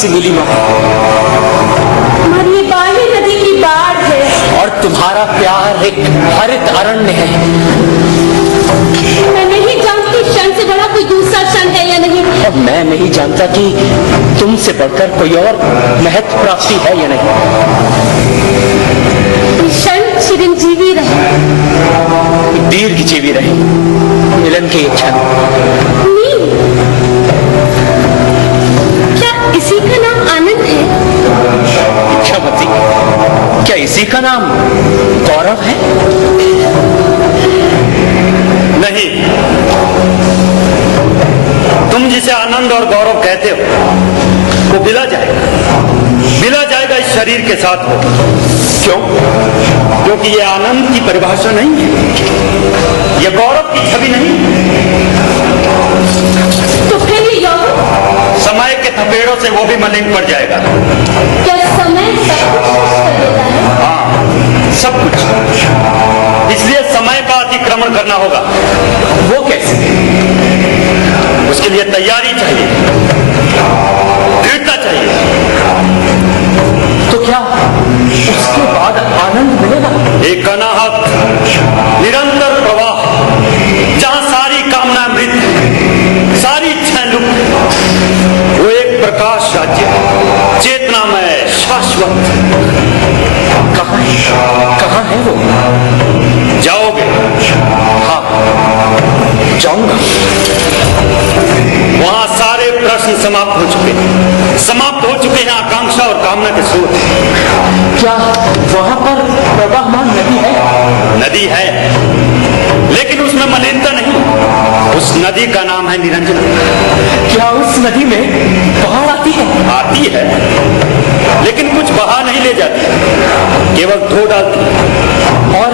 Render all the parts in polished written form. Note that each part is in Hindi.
से मिली माँ। हमारी ये बाली नदी की बाढ़ है और तुम्हारा प्यार एक हरित अरण्य है। मैं नहीं जानती क्षण से बड़ा कोई दूसरा क्षण है या नहीं। और मैं नहीं जानता कि तुमसे बढ़कर कोई और महत्व प्राप्ति है या नहीं। क्षण चिरंजीवी रहे, दीर्घजीवी रहे, मिलन की इच्छा। क्या इसी का नाम आनंद है? इच्छामती, क्या इसी का नाम गौरव है? नहीं, तुम जिसे आनंद और गौरव कहते हो वो बिला जाएगा इस शरीर के साथ हो। क्यों? क्योंकि ये आनंद की परिभाषा नहीं है, ये गौरव की छवि नहीं। तो फिर ये यौवन समय के थपेड़ों से वो भी मलिन पड़ जाएगा। क्या समय सब कुछ नष्ट कर देता है? हाँ, सब कुछ। इसलिए समय का अतिक्रमण करना होगा। वो कैसे? उसके लिए तैयारी चाहिए, दृढ़ता चाहिए। तो क्या उसके बाद आनंद मिलेगा? एक अनाहत निरंतर प्रवाह, जहां सारी कामना मृत, सारी इच्छाएं लुप्त। वो एक प्रकाश राज्य, चेतनामय, शाश्वत। कहाँ है वो? जाओगे? हाँ, जाऊंगा। वहां सारे प्रश्न समाप्त हो चुके हैं आकांक्षा और कामना के स्रोत। क्या वहां पर प्रवाहमान नदी है? नदी है, लेकिन उसमें मलिनता नहीं। उस नदी का नाम है निरंजना। क्या उस नदी में बाढ़ आती है? आती है, लेकिन कुछ बहा नहीं ले जाती, केवल धो डालती। और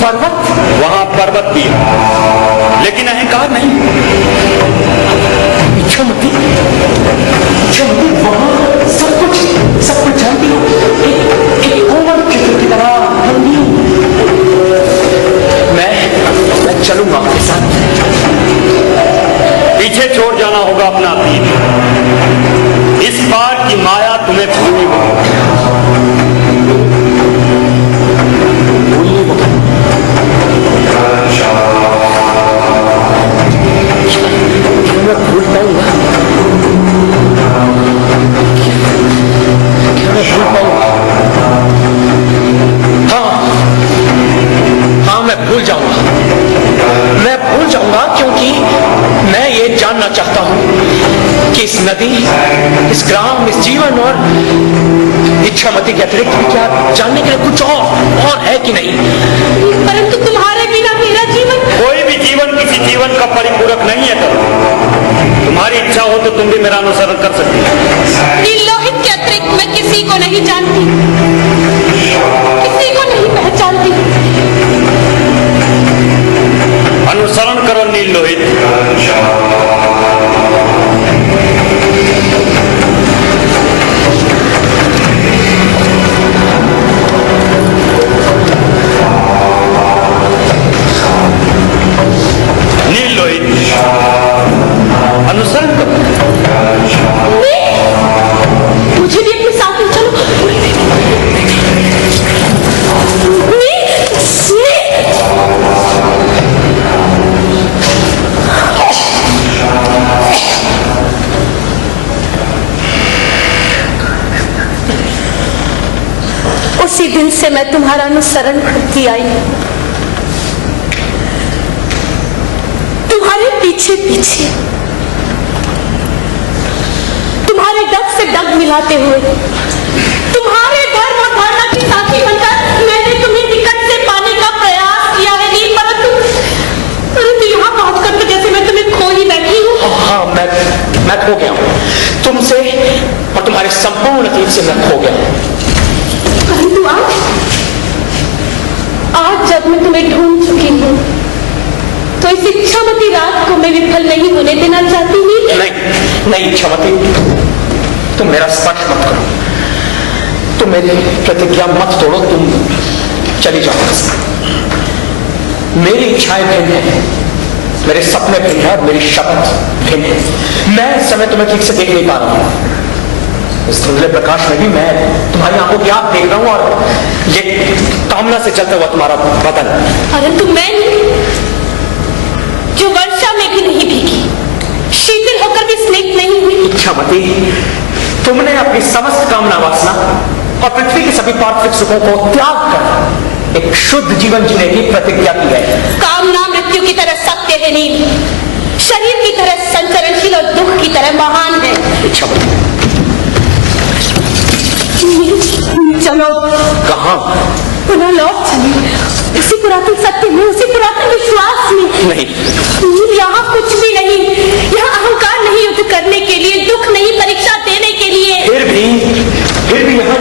पर्वत? वहां पर्वत भी है, लेकिन अहंकार नहीं। इच्छामती, वहां सब कुछ जानती हो, एक कोमल चित्र की तरह बंदी हूं। मैं चलूंगा आपके साथ। पीछे छोड़ जाना होगा अपना अतीत। इस बार की माया तुम्हें भूलनी होगी। मैं भूल पाऊंगा? हाँ, मैं भूल जाऊंगा क्योंकि मैं ये जानना चाहता हूं कि इस नदी, इस ग्राम, इस जीवन और इच्छामती के अतिरिक्त भी क्या जानने के लिए कुछ और है कि नहीं? परंतु तुम्हारे बिना मेरा जीवन। कोई भी जीवन किसी जीवन का परिपूरक नहीं है। तुम्हारी इच्छा हो तो तुम भी मेरा अनुसरण कर सकती हो। नीलोहित के अतिरिक्त मैं किसी को नहीं जानती, किसी को नहीं पहचानती। अनुसरण करो नीलोहित। नीलोहित, अनुसरण करो। मुझे भी अपने साथ ले चलो। उसी दिन से मैं तुम्हारा अनुसरण करती आई, तुम्हारे पीछे पीछे, तुम्हारे डग से डग मिलाते हुए, तुम्हारे धर्म और धारणा की साथी बनकर मैंने तुम्हें निकट से पाने का प्रयास किया है। नहीं, परंतु यहाँ पहुंचकर तो जैसे मैं तुम्हें खो ही बैठी हूँ। हाँ, मैं खो गया हूँ तुमसे और तुम्हारे संपूर्ण अतीत से। मैं खो गया हूँ। परंतु आज जब मैं तुम्हें ढूंढ चुकी हूँ तो इस इच्छामती रात को मैं विफल नहीं होने देना चाहती। नहीं इच्छामती, तुम मेरा स्पर्श मत करो, तुम मेरी प्रतिज्ञा मत तोड़ो, तुम चली जाओ। मेरी इच्छाएं भिन्न है, मेरे सपने भिन्न हैं और मेरी शपथ भिन्न है। मैं इस समय तुम्हें ठीक से देख नहीं पा रहा हूं। इस धुंधले प्रकाश में भी मैं तुम्हारी आंखों की आंख देख रहा हूं और ये कामना से चलता हुआ तुम्हारा बदन। अरे तुम मैं नहीं, जो वर्षा में भी नहीं भीगी, शीतल होकर भी स्निग्ध नहीं हुई। इच्छामती, तुमने अपनी समस्त कामना वासना और पृथ्वी के सभी पार्थिव सुखों को त्याग कर एक शुद्ध जीवन जीने की प्रतिज्ञा की है। कामना मृत्यु की तरह सत्य है नील, शरीर की तरह संचरणशील और दुख की तरह महान है। इच्छामती, चलो। कहां? पुनः लौट चलिए, उसी पुरातन सत्य में, उसी पुरातन विश्वास में। नहीं, यहाँ कुछ भी नहीं। यहाँ अहंकार नहीं युद्ध करने के लिए, दुख नहीं परीक्षा देने के लिए। फिर भी यहाँ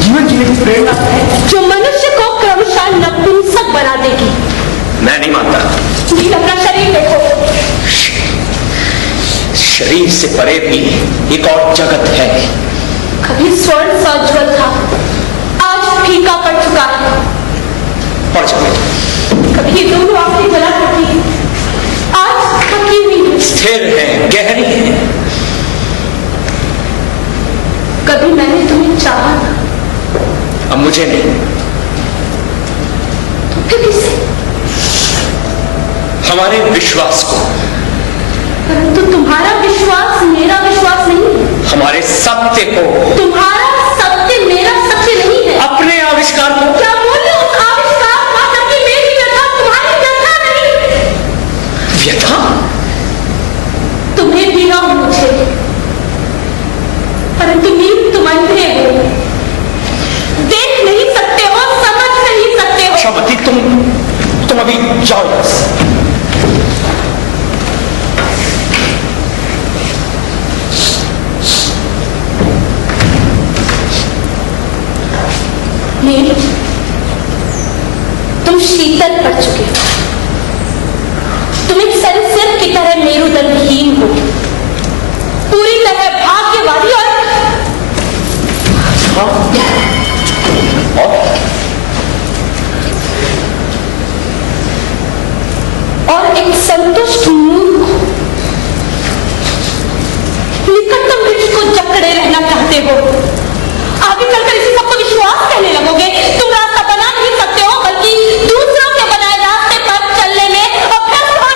जीवन जीने की प्रेरणा है जो मनुष्य को क्रमशः नपुंसक बना देगी। मैं नहीं मानता। अपना शरीर देखो। शरीर से परे भी एक और जगत है। कभी स्वर्ण सज्ज्वल था, आज फीका पड़ चुका है। पड़ चुका। कभी दोनों आंखें जला करती, आज थकी हुई। स्थिर है, गहरी है। कभी मैंने तुम्हें चाहा, अब मुझे नहीं। तो फिर किसे? हमारे विश्वास को। परंतु तुम्हारा विश्वास मेरा विश्वास नहीं है। हमारे सत्य को। तुम्हारा सत्य मेरा सत्य नहीं है। अपने आविष्कार को। क्या बोले उस आविष्कार का, ताकि मेरी व्यथा तुम्हारी व्यथा नहीं। व्यथा? तुम्हें भी ना मुझे, परंतु नींद तुम अंधे हो, देख नहीं सकते हो, समझ नहीं सकते हो। इच्छामती, तुम अभी जाओ यहां से। नील, तुम शीतल पड़ चुके हो। तुम एक सरीसृप की तरह मेरुदंडहीन हो, पूरी तरह भाग्यवादी और एक संतुष्ट मूर्ख हो। निकटतम वृक्ष को जकड़े रहना चाहते हो। आगे चलकर इसी सबको विश्वास कहने लगोगे। तुम रास्ता बना नहीं सकते हो, बल्कि दूसरों के बनाए रास्ते पर चलने में अभ्यस्त हो।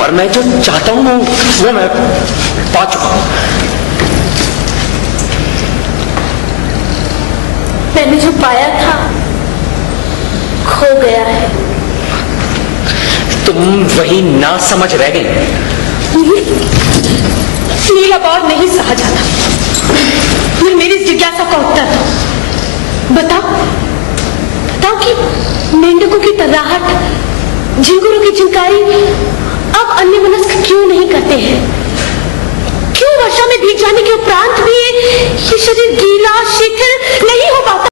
पर मैं जो चाहता हूं वो मैं पा चुका हूं। मैंने जो पाया था खो गया है। तुम वही ना समझ रह गई। नील, अब और नहीं सहा जाता। मेरी जिज्ञासा का उत्तर दो। बताओ कि मेंढकों की तर्राहट, झिंगुरों की चिंकारी अब अन्य मनस्क क्यों नहीं करते हैं? क्यों वर्षा में भीग जाने के उपरांत भी